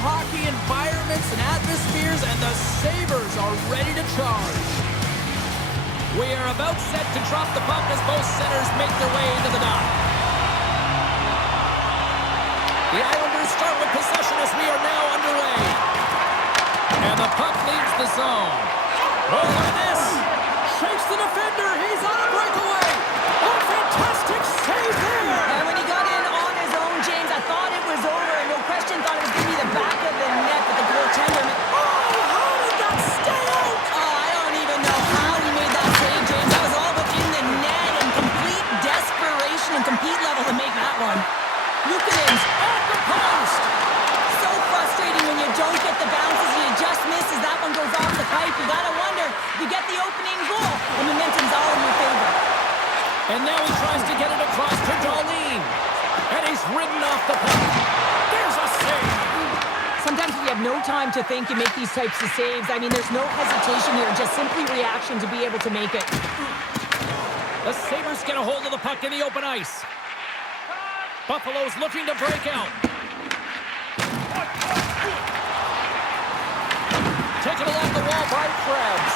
hockey environments and atmospheres, and the Sabres are ready to charge. We are about set to drop the puck as both centers make their way into the dot. The Islanders start with possession as we are now underway. And the puck leaves the zone. Oh, look at this. Shakes the defender. He's on a breakaway. Oh, fantastic save there. And when he got in on his own, James, I thought it was over. And no question, thought it was going to be the back of the net, but the goaltender... Oh, how did that stay out? Oh, I don't even know how he made that save, James. That was all but in the net and complete desperation and compete level to make that one. Lukanen's At the post. so frustrating when you don't get the bounces, you just miss as that one goes off the pipe. You gotta wonder, you get the opening goal, the momentum's all in your favor. And now he tries to get it across to Darlene. And he's ridden off the puck. There's a save. Sometimes when you have no time to think, you make these types of saves. I mean, there's no hesitation here, just simply reaction to be able to make it. The Sabres get a hold of the puck in the open ice. Buffalo's looking to break out. Taken along the wall by Krebs.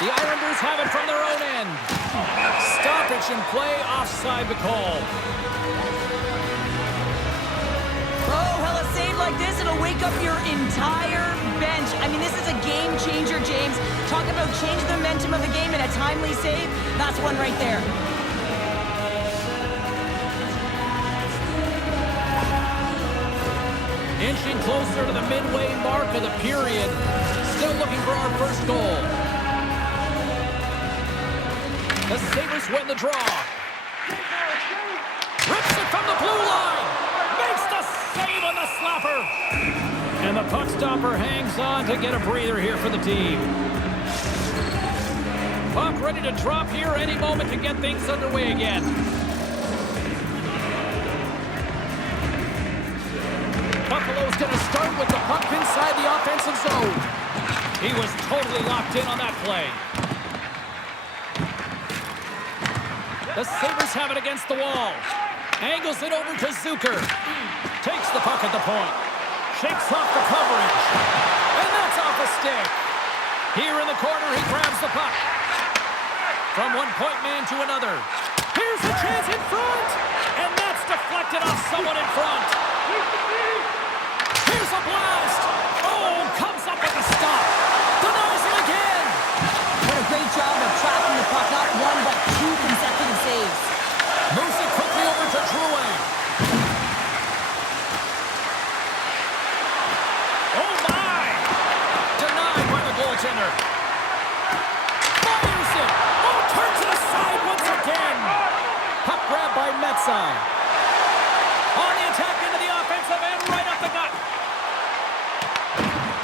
The Islanders have it from their own end. Stoppage in play, offside the call. Oh, well, a save like this, it'll wake up your entire bench. I mean, this is a game changer, James. Talk about change the momentum of a game in a timely save. That's one right there. Inching closer to the midway mark of the period. Still looking for our first goal. The Sabres win the draw. Rips it from the blue line. Makes the save on the slapper. And the puck stopper hangs on to get a breather here for the team. Puck ready to drop here any moment to get things underway again. Buffalo's going to start with the puck inside the offensive zone. He was totally locked in on that play. The Sabres have it against the wall. Angles it over to Zucker. Takes the puck at the point. Shakes off the coverage. And that's off a stick. Here in the corner, he grabs the puck. From one point man to another. Here's a chance in front. And that's deflected off someone in front. Here's a blast. Oh, comes up with a stop. Denies him again. What a great job of tracking the puck. Not one, but two consecutive saves. Moves it quickly over to Drouin. Oh, my. Denied by the goaltender. Fires it. Oh, turns it aside once again. Puck grab by Metza. On the attack into the offensive end, right up the gut.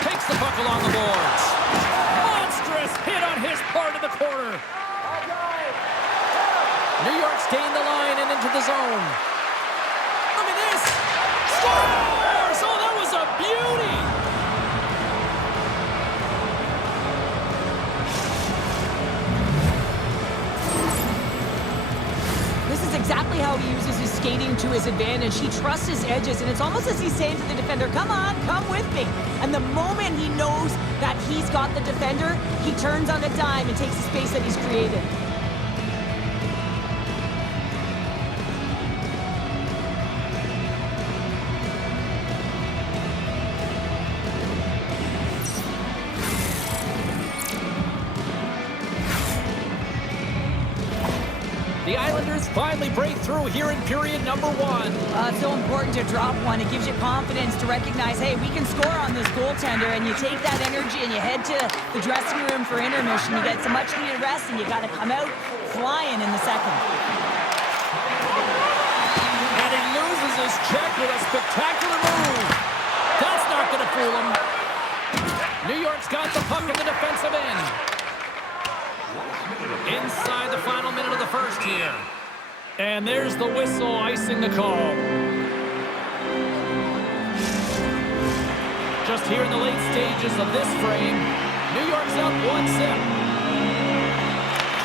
Takes the puck along the boards. Monstrous hit on his part of the corner. New York's gained the line and into the zone. Look at this. Scores! Oh, that was a beauty. This is exactly how he uses his skating to his advantage. He trusts his edges, and it's almost as he's saying to the defender, come on, come with me. And the moment he knows that he's got the defender, he turns on a dime and takes the space that he's created. The Islanders finally break through here in period number one. It's so important to drop one. It gives you confidence to recognize, hey, we can score on this goaltender, and you take that energy and you head to the dressing room for intermission. You get some much-needed rest, and you got to come out flying in the second. And he loses his check with a spectacular move. That's not going to fool him. New York's got the puck in the defensive end. Inside the final minute of the first here. And there's the whistle icing the call. Just here in the late stages of this frame, New York's up 1-0.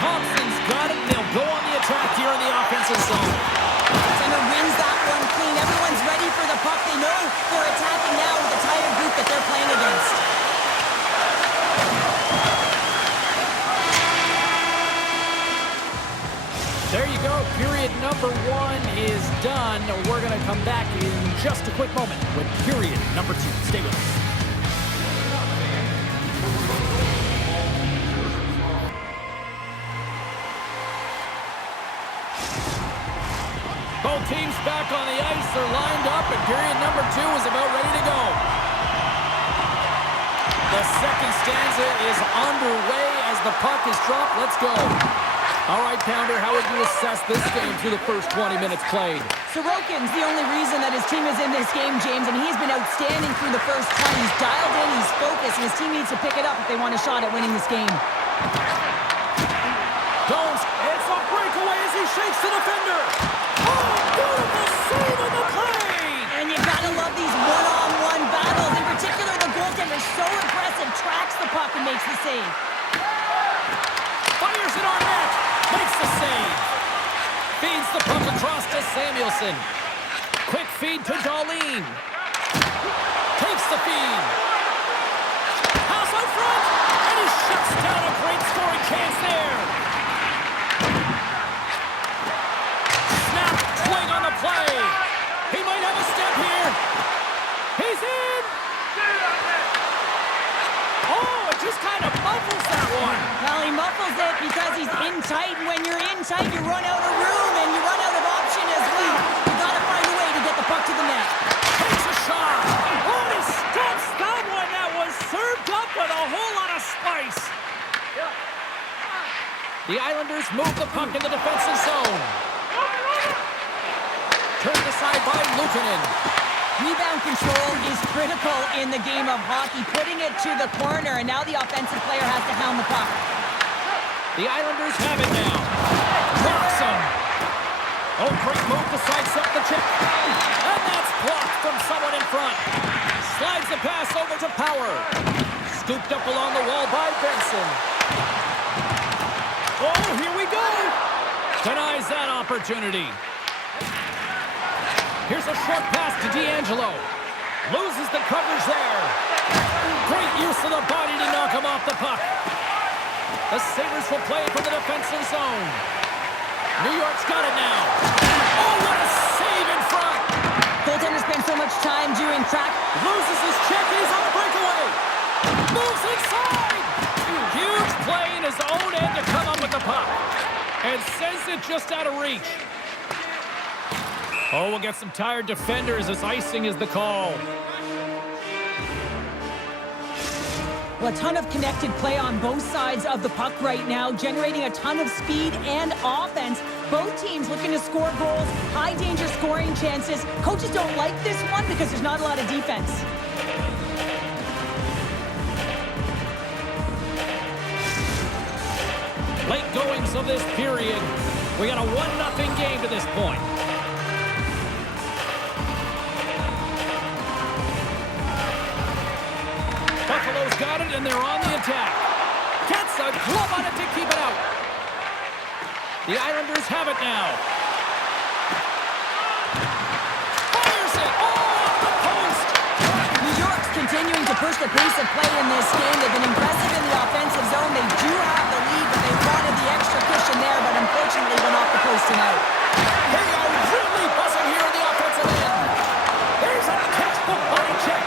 Thompson's got it, and they'll go on the attack here in the offensive zone. Center wins that one clean. Everyone's ready for the puck. They know they're attacking period number 1 is done. We're going to come back in just a quick moment with period number 2. Stay with us. Both teams back on the ice. They're lined up, and period number 2 is about ready to go. The second stanza is underway as the puck is dropped. Let's go. All right, Pounder, how would you assess this game through the first 20 minutes played? Sorokin's the only reason that his team is in this game, James, and he's been outstanding through the first 20. He's dialed in, he's focused, and his team needs to pick it up if they want a shot at winning this game. Jones, it's a breakaway as he shakes the defender. Oh, beautiful save on the play! And you gotta love these one-on-one battles. In particular, the goaltender is so impressive, tracks the puck and makes the save. Fires it on net. Makes the save. Feeds the puck across to Samuelson. Quick feed to Darlene. Takes the feed. Pass out front. And he shuts down a great scoring chance there. Snap. Swing on the play. He might have a step here. He's in. Oh, it just kind of muffles that one. Well, he muffles it because he's in tight, and when you're in tight, you run out of room, and you run out of option as well. You gotta find a way to get the puck to the net. Takes a shot. Oh, he steps that one. That was served up with a whole lot of spice. The Islanders move the puck in the defensive zone. Turned aside by Luukkonen. Rebound control is critical in the game of hockey, putting it to the corner, and now the offensive player has to hound the puck. The Islanders have it now. Rocks him. Oh, great move to sidestep the check. And that's blocked from someone in front. Slides the pass over to Power. Scooped up along the wall by Benson. Oh, here we go. Denies that opportunity. Here's a short pass to D'Angelo. Loses the coverage there. Great use of the body to knock him off the puck. The Sabres will play from the defensive zone. New York's got it now. Oh, what a save in front. Goaltender spends so much time doing track. Loses his check, and he's on a breakaway. Moves inside. Huge play in his own end to come up with the puck. And sends it just out of reach. Oh, we'll get some tired defenders as icing is the call. Well, a ton of connected play on both sides of the puck right now, generating a ton of speed and offense. Both teams looking to score goals, high-danger scoring chances. Coaches don't like this one because there's not a lot of defense. Late goings of this period. We got a 1-0 game to this point. Buffalo's got it, and they're on the attack. Gets a glove on it to keep it out. The Islanders have it now. Fires it! Oh, off the post! New York's continuing to push the pace of play in this game. They've been impressive in the offensive zone. They do have the lead, but they wanted the extra cushion there, but unfortunately went off the post and out. They are really buzzing here in the offensive end. There's a textbook body check.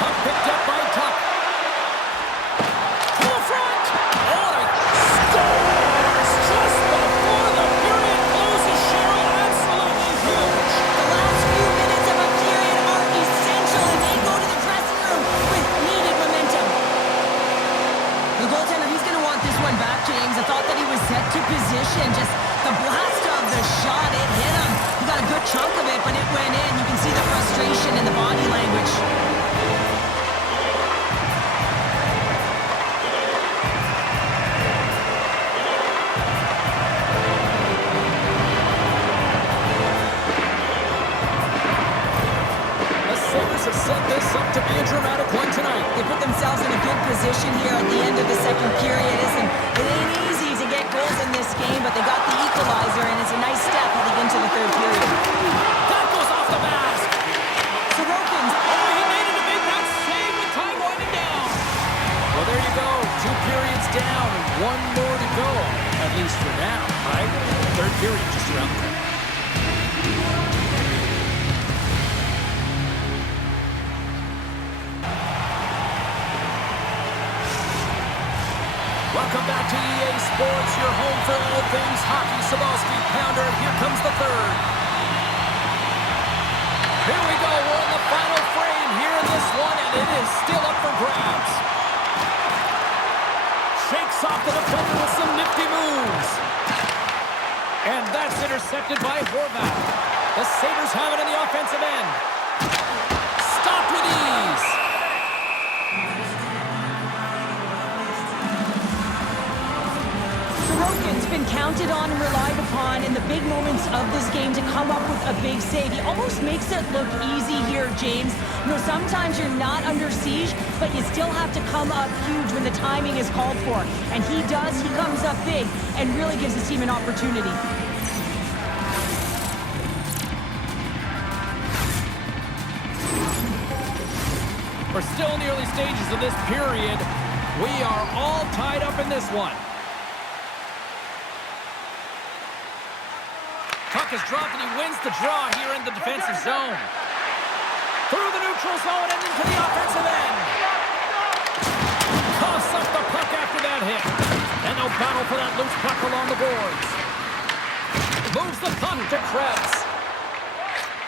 Puck picked up by Tuck. To the front. Oh, and scores just before the period closes. Cheryl, absolutely huge. The last few minutes of a period are essential, and they go to the dressing room with needed momentum. The goaltender, he's going to want this one back, James. I thought that he was set to position. Just the blast of the shot, it hit him. He got a good chunk of it, but it went in. You can see the frustration in the body language. Set this up to be a dramatic one tonight. They put themselves in a good position here at the end of the second period. Listen, it ain't easy to get goals in this game, but they got the equalizer, and it's a nice step heading into the third period. That goes off the mask. Sorokin's. Oh, he made it to make that save with time winding down. Well, there you go. 2 periods down and 1 more to go, at least for now, right? Sports, your home for all things hockey. Sabalski, Pounder, and here comes the third. Here we go, we're in the final frame here in this one, and it is still up for grabs. Shakes off the defender with some nifty moves. And that's intercepted by Horvath. The Sabres have it in the offensive end. Stopped with ease. Sorokin's been counted on and relied upon in the big moments of this game to come up with a big save. He almost makes it look easy here, James. You know, sometimes you're not under siege, but you still have to come up huge when the timing is called for. And he does. He comes up big and really gives his team an opportunity. We're still in the early stages of this period. We are all tied up in this one. Puck is dropped and he wins the draw here in the defensive zone. Through the neutral zone and into the offensive end. Coughs up the puck after that hit. And no battle for that loose puck along the boards. Moves the puck to Krebs.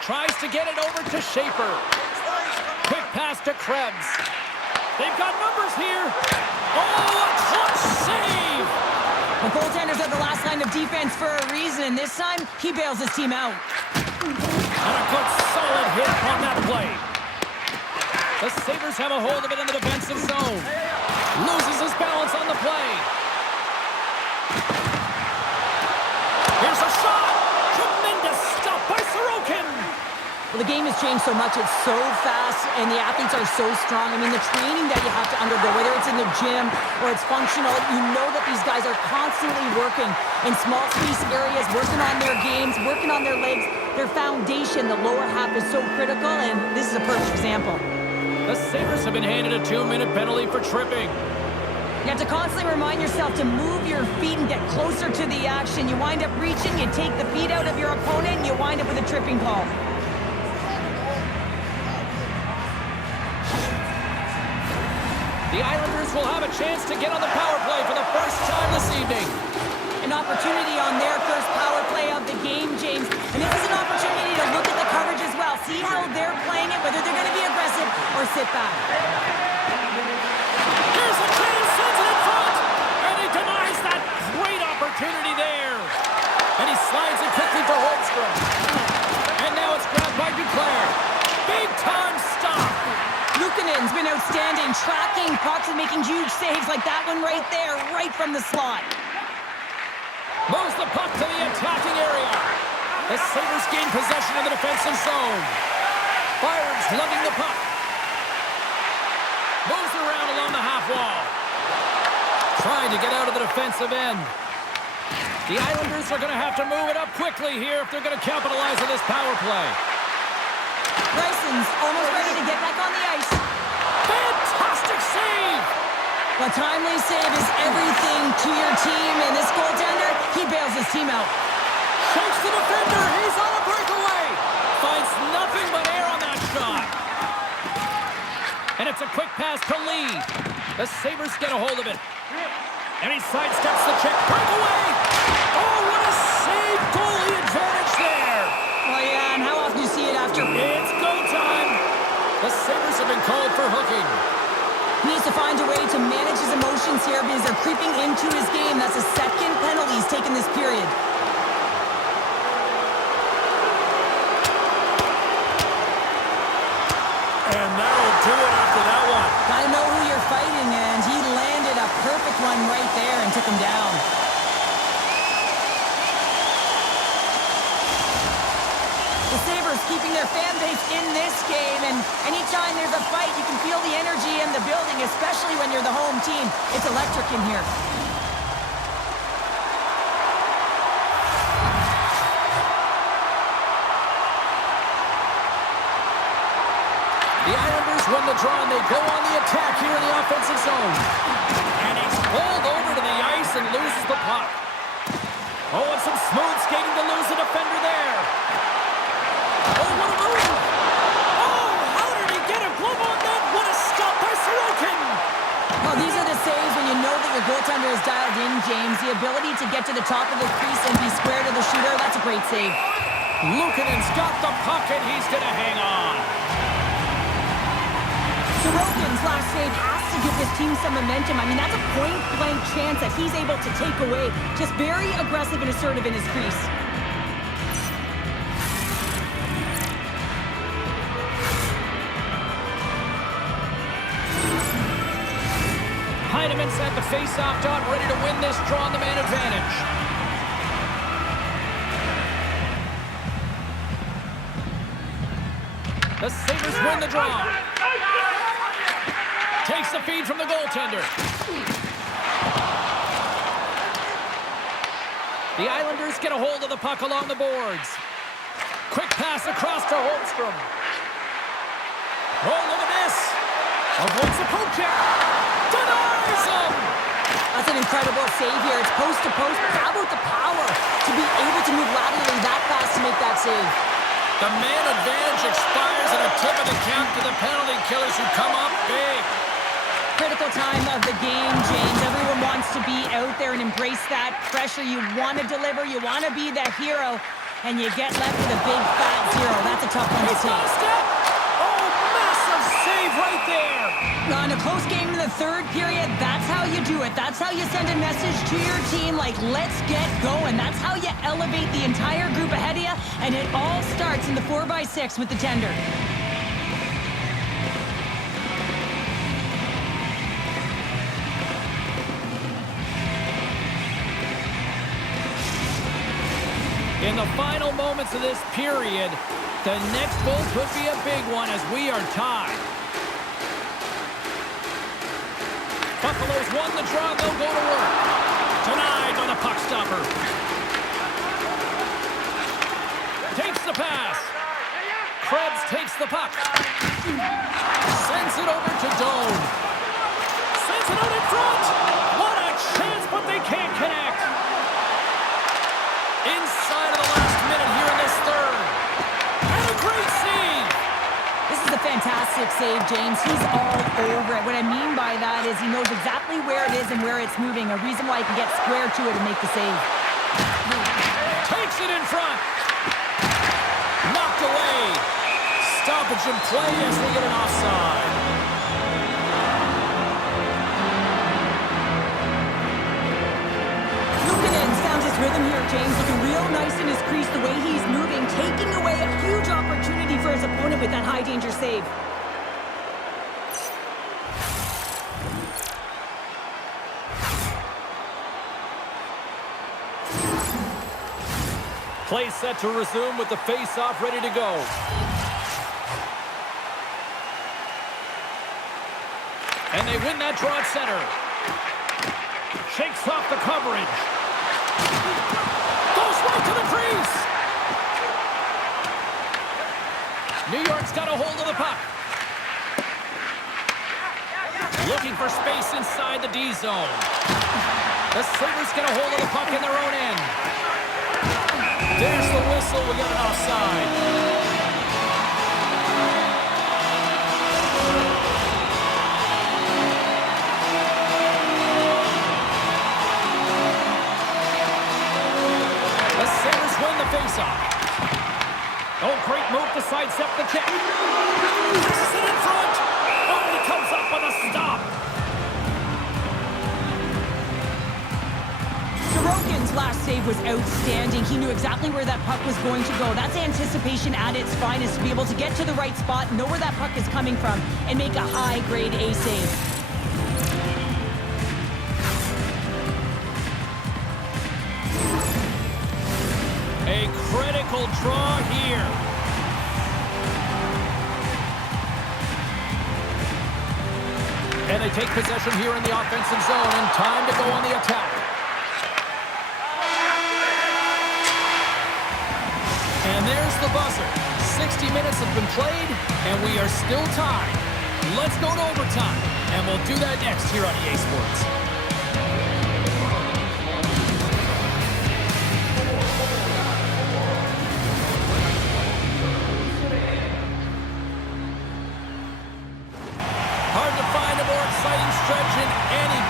Tries to get it over to Schaefer. Quick pass to Krebs. They've got numbers here. Oh, a clutch save! The goaltenders are the last line of defense for a reason, and this time, he bails his team out. And a good solid hit on that play. The Sabres have a hold of it in the defensive zone. Loses his balance on the play. Here's a shot. Tremendous stop by Sorokin. Well, the game has changed so much. It's so fast, and the athletes are so strong. I mean, the training that you have to undergo, whether it's in the gym or it's functional, you know that these guys are constantly working in small space areas, working on their games, working on their legs. Their foundation, the lower half, is so critical, and this is a perfect example. The Sabres have been handed a 2-minute penalty for tripping. You have to constantly remind yourself to move your feet and get closer to the action. You wind up reaching, you take the feet out of your opponent, and you wind up with a tripping call. The Islanders will have a chance to get on the power play for the first time this evening. An opportunity on their first power play of the game, James. And this is an opportunity to look at the coverage as well. See how they're playing it, whether they're going to be aggressive or sit back. Here's a chance, sends it in front. And he denies that great opportunity there. And he slides it quickly for Holmstrom. And now it's grabbed by Duclair. Big time stop. Luukkonen's been outstanding, tracking pucks and making huge saves like that one right there, right from the slot. Moves the puck to the attacking area. The Sabres gain possession of the defensive zone. Byron's lugging the puck. Moves around along the half wall. Trying to get out of the defensive end. The Islanders are going to have to move it up quickly here if they're going to capitalize on this power play. Bryson's almost ready to get back on the ice. Fantastic save! A timely save is everything to your team, and this goaltender, he bails his team out. Shakes the defender, he's on a breakaway! Finds nothing but air on that shot. And it's a quick pass to Lee. The Sabres get a hold of it. And he sidesteps the check. Breakaway! Oh, what a save! Goalie advantage there! Oh, yeah, and how often do you see it after? It's go time! The Sabres have been called for hooking. He needs to find a way to manage his emotions here because they're creeping into his game. That's the second penalty he's taken this period. And that'll do it after that one. Gotta know who you're fighting, and he landed a perfect one right there and took him down. The Sabres keeping their fan base in this game, and anytime there's a fight, you can feel the energy in the building, especially when you're the home team. It's electric in here. The Islanders win the draw, and they go on the attack here in the offensive zone. And he's pulled over to the ice and loses the puck. Oh, and some smooth skating to lose the defender there. Oh, what a move! Oh, how did he get a glove on that? What a stop by Sorokin! Oh, these are the saves when you know that your goaltender is dialed in, James. The ability to get to the top of the crease and be square to the shooter, that's a great save. Luukkonen's got the puck, and he's going to hang on. Sorokin's last save has to give this team some momentum. I mean, that's a point-blank chance that he's able to take away. Just very aggressive and assertive in his crease. Heineman's at the face-off dot, ready to win this draw on the man advantage. The Sabres win the draw. Takes the feed from the goaltender. The Islanders get a hold of the puck along the boards. Quick pass across to Holmstrom. Oh, look at this. Avoids the poke check. Denies him. That's an incredible save here. It's post to post. But how about the power to be able to move laterally that fast to make that save? The man advantage expires at a tip of the cap to the penalty killers who come up big. Critical time of the game, James. Everyone wants to be out there and embrace that pressure. You want to deliver. You want to be the hero. And you get left with a big fat zero. That's a tough one to He's got a take. step. Oh, massive save right there. On a close game in the third period, that's how you do it. That's how you send a message to your team like, let's get going. That's how you elevate the entire group ahead of you, and it all starts in the 4x6 with the tender. In the final moments of this period, the next goal could be a big one as we are tied. Buffalo's won the draw. They'll go to work. Denied by the puck stopper. Takes the pass. Krebs takes the puck. Sends it over to Doan. Sends it out in front. What a chance, but they can't connect. Inside of the last minute here in this third. And a great save. This is a fantastic save, James. He's all over it. What I mean by that is he knows exactly where it is and where it's moving. A reason why he can get square to it and make the save. Takes it in front. Knocked away. Stoppage in play as they get an offside. Luukkonen's found his rhythm here, James. Looking real nice in his crease, the way he's moving, taking away a huge opportunity for his opponent with that high-danger save. Play set to resume with the face-off ready to go. And they win that draw at center. Shakes off the coverage. Goes right to the crease. New York's got a hold of the puck. Looking for space inside the D zone. The Sabres get a hold of the puck in their own end. There's the whistle. We got an offside. Faceoff. Oh, great move to sidestep the check. Sit in front. Oh, he comes up with a stop. Sorokin's last save was outstanding. He knew exactly where that puck was going to go. That's anticipation at its finest, to be able to get to the right spot, know where that puck is coming from, and make a high-grade A save. A critical draw here. And they take possession here in the offensive zone, and time to go on the attack. And there's the buzzer. 60 minutes have been played, and we are still tied. Let's go to overtime, and we'll do that next here on EA Sports. Hard to find a more exciting stretch in any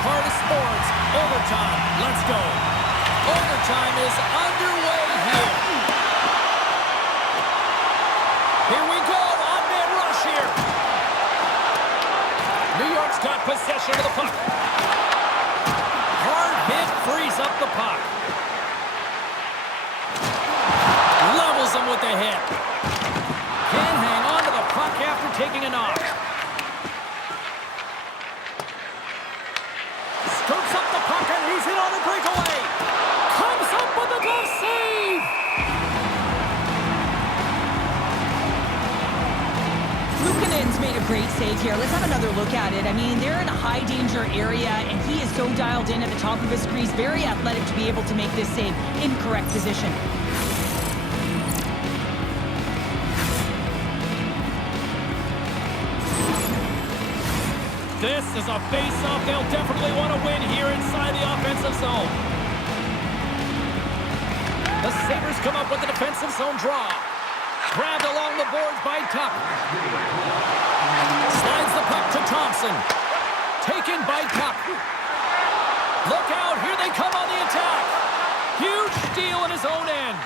Can hang on to the puck after taking a knock. Scoops up the puck and he's in on the breakaway. Comes up with a glove save. Luukkonen's made a great save here. Let's have another look at it. I mean, they're in a high-danger area, and he is so dialed in at the top of his crease. Very athletic to be able to make this save. Incorrect position. This is a face-off they'll definitely want to win here inside the offensive zone. The Sabres come up with a defensive zone draw. Grabbed along the boards by Tuck. Slides the puck to Thompson. Taken by Tuck. Look out, here they come on the attack. Huge steal in his own end.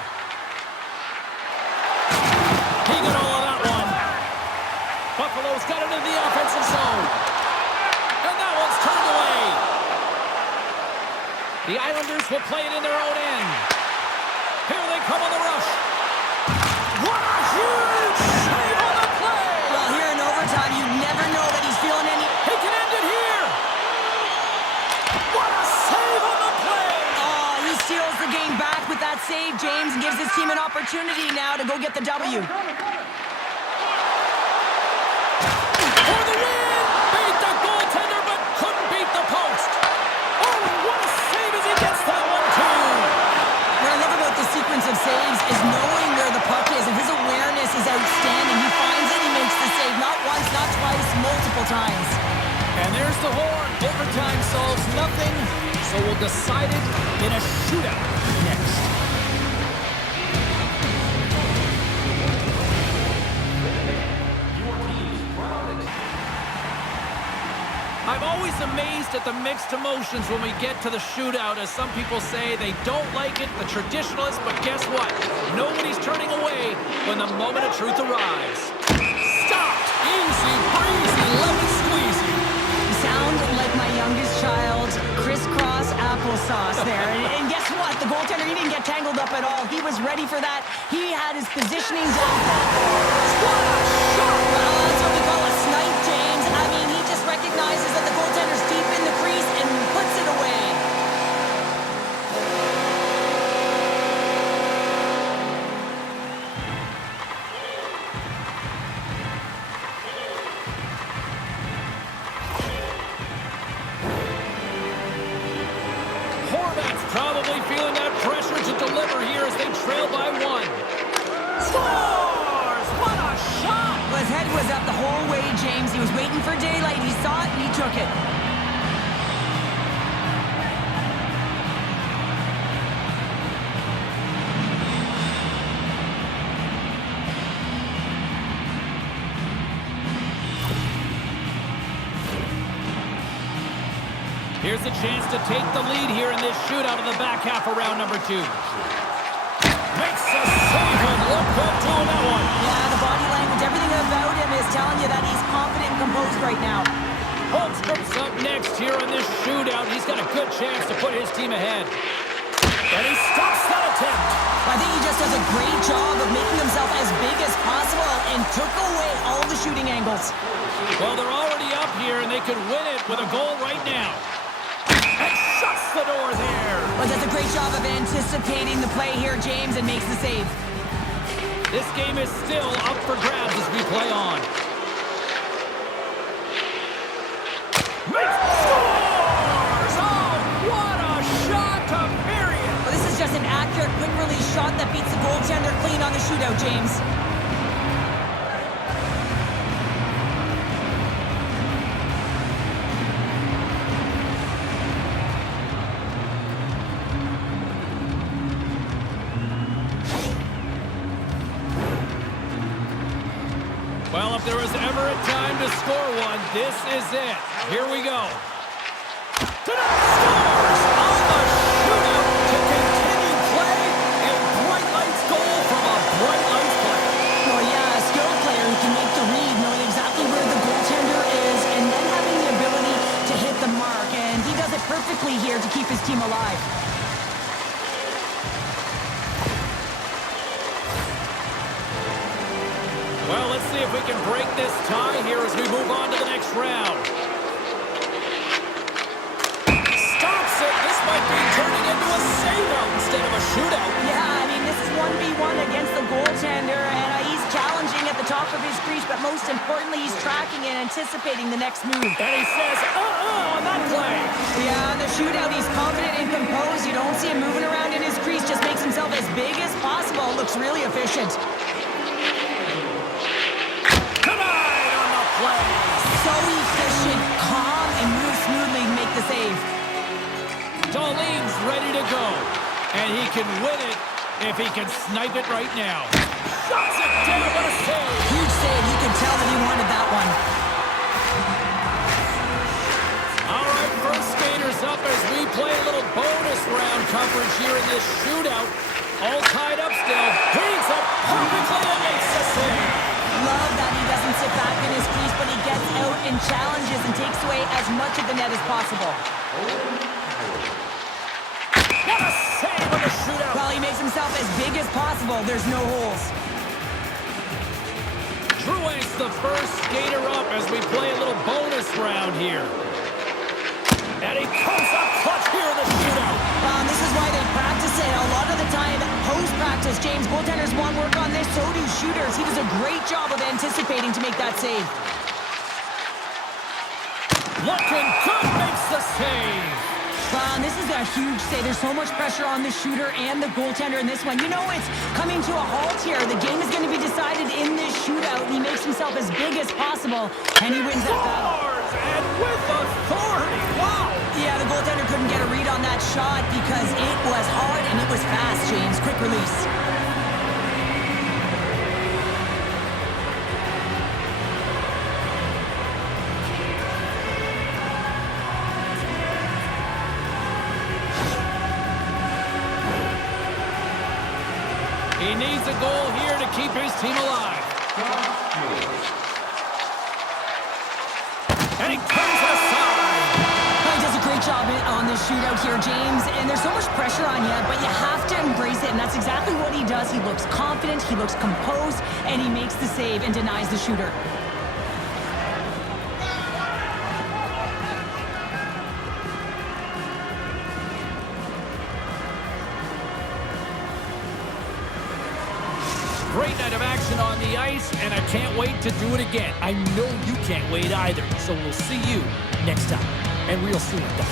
He got all of that one. Buffalo's got it in the offensive zone. And that one's turned away. The Islanders will play it in their own end. Here they come on the rush. What a huge save on the play! Well, here in overtime, you never know that he's feeling any... He can end it here! What a save on the play! Oh, he steals the game back with that save, James, and gives his team an opportunity now to go get the W. For the win! Beat the goaltender, but couldn't beat the post. Oh, what a save as he gets that one, too! What I love about the sequence of saves is knowing where the puck is, and his awareness is outstanding. He finds it, he makes the save, not once, not twice, multiple times. And there's the horn. Overtime solves nothing, so we'll decide it in a shootout next. I'm always amazed at the mixed emotions when we get to the shootout. As some people say, they don't like it, the traditionalists, but guess what? Nobody's turning away when the moment of truth arrives. Stopped! Easy breezy, lemon squeezy. You sound like my youngest child, crisscross applesauce there. And guess what? The goaltender, he didn't get tangled up at all. He was ready for that. He had his positioning down. What a shot! Well, that's what we call a snipe, James. I mean, he just recognizes that the goaltender's deep in the crease and puts it away. Probably feeling that pressure to deliver here as they trail by one. Scores! What a shot! Well, his head was up the whole way, James. He was waiting for daylight. He saw it, and he took it. Here's a chance to take the lead here in this shootout of the back half of round number 2. Makes a save and look good doing that one. Yeah, the body language, everything about him is telling you that he's confident and composed right now. Holmstrom's up next here in this shootout. He's got a good chance to put his team ahead. And he stops that attempt. I think he just does a great job of making himself as big as possible and took away all the shooting angles. Well, they're already up here, and they could win it with a goal right now. And shuts the door there. Well, does a great job of anticipating the play here, James, and makes the save. This game is still up for grabs as we play on. Scores! Oh, what a shot to bury it! Well, this is just an accurate, quick-release shot that beats the goaltender clean on the shootout, James. Well, if there was ever a time to score one, this is it. Here we go. Tonight scores on the shootout to continue play. A bright lights goal from a bright lights player. Well, yeah, a skilled player who can make the read, knowing exactly where the goaltender is, and then having the ability to hit the mark. And he does it perfectly here to keep his team alive. Well, let's see if we can break this tie here as we move on to the next round. Stops it. This might be turning into a save-out instead of a shootout. Yeah, I mean, this is 1v1 against the goaltender, and he's challenging at the top of his crease, but most importantly, he's tracking and anticipating the next move. And he says, on that play. Yeah, in the shootout, he's confident and composed. You don't see him moving around in his crease, just makes himself as big as possible. Looks really efficient. Tonight on the play. So efficient, calm, and moves smoothly to make the save. Darlene's ready to go. And he can win it if he can snipe it right now. Shots it down, what a save. Huge save. You can tell that he wanted that one. All right, first skaters up as we play a little bonus round coverage here in this shootout. All tied up still. He's up perfectly and makes the save. Love that he doesn't sit back in his crease, but he gets out and challenges and takes away as much of the net as possible. What a save on the shootout. Well, he makes himself as big as possible. There's no holes. Truenk's the first skater up as we play a little bonus round here. And he comes up clutch here in the shootout. This is why they practice it. A lot of the time, post-practice, James, goaltenders want work on this, so do shooters. He does a great job of anticipating to make that save. Looking good, makes the save. This is a huge save. There's so much pressure on the shooter and the goaltender in this one. You know, it's coming to a halt here. The game is going to be decided in this shootout. He makes himself as big as possible, and he wins that battle. And with authority, wow! Yeah, the goaltender couldn't get a read on that shot because it was hard and it was fast, James. Quick release. He needs a goal here to keep his team alive. And he turns it aside. He does a great job on this shootout here, James. And there's so much pressure on you, but you have to embrace it. And that's exactly what he does. He looks confident, he looks composed, and he makes the save and denies the shooter. Great night of action on the ice, and I can't wait to do it again. I know you can't wait either, so we'll see you next time, and real soon, Doc.